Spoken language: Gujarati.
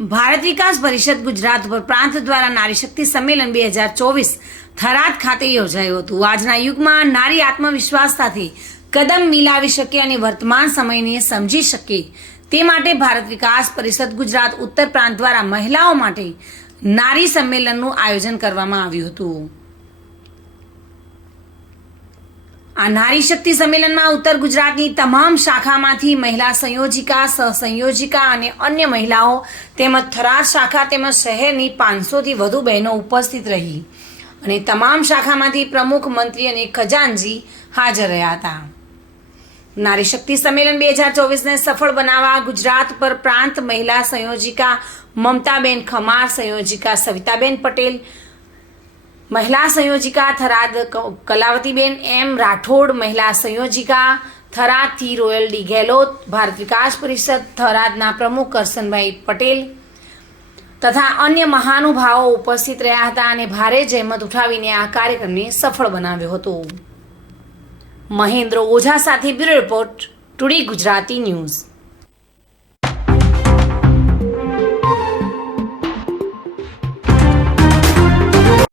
ભારત વિકાસ પરિષદ ગુજરાત ઉપર પ્રાંત દ્વારા નારી શક્તિ સંમેલન 2024 થરાદ ખાતે યોજાયું હતું। આજના યુગમાં નારી આત્મવિશ્વાસ સાથે કદમ મિલાવી શકે અને વર્તમાન સમયને સમજી શકે તે માટે ભારત વિકાસ પરિષદ ગુજરાત ઉત્તર પ્રાંત દ્વારા મહિલાઓ માટે નારી સંમેલનનું આયોજન કરવામાં આવ્યું હતું। આ નારી શક્તિ સંમેલનમાં ઉત્તર ગુજરાતની તમામ શાખામાંથી મહિલા સંયોજિકા, સહસંયોજિકા અને અન્ય મહિલાઓ તેમજ થરાદ શાખા તેમજ શહેરની 500 થી વધુ બહેનો ઉપસ્થિત રહી અને તમામ શાખામાંથી પ્રમુખ, મંત્રી અને ખજાનજી હાજર રહ્યા હતા। નારી શક્તિ સંમેલન 2024 ને સફળ બનાવવા ગુજરાત પર પ્રાંત મહિલા સંયોજિકા મમતાબેન ખમાર, સંયોજિકા સવિતાબેન પટેલ, મહિલા સંયોજિકા થરાદ કલાવતીબેન એમ રાઠોડ, મહિલા સંયોજિકા થરાદથી રોયલ ડી ગેહલોત, ભારત વિકાસ પરિષદ થરાદના પ્રમુખ કરસનભાઈ પટેલ તથા અન્ય મહાનુભાવો ઉપસ્થિત રહ્યા હતા અને ભારે જહેમત ઉઠાવીને આ કાર્યક્રમને સફળ બનાવ્યો હતો। મહેન્દ્ર ઓઝા સાથે bureau report, today Gujarati news.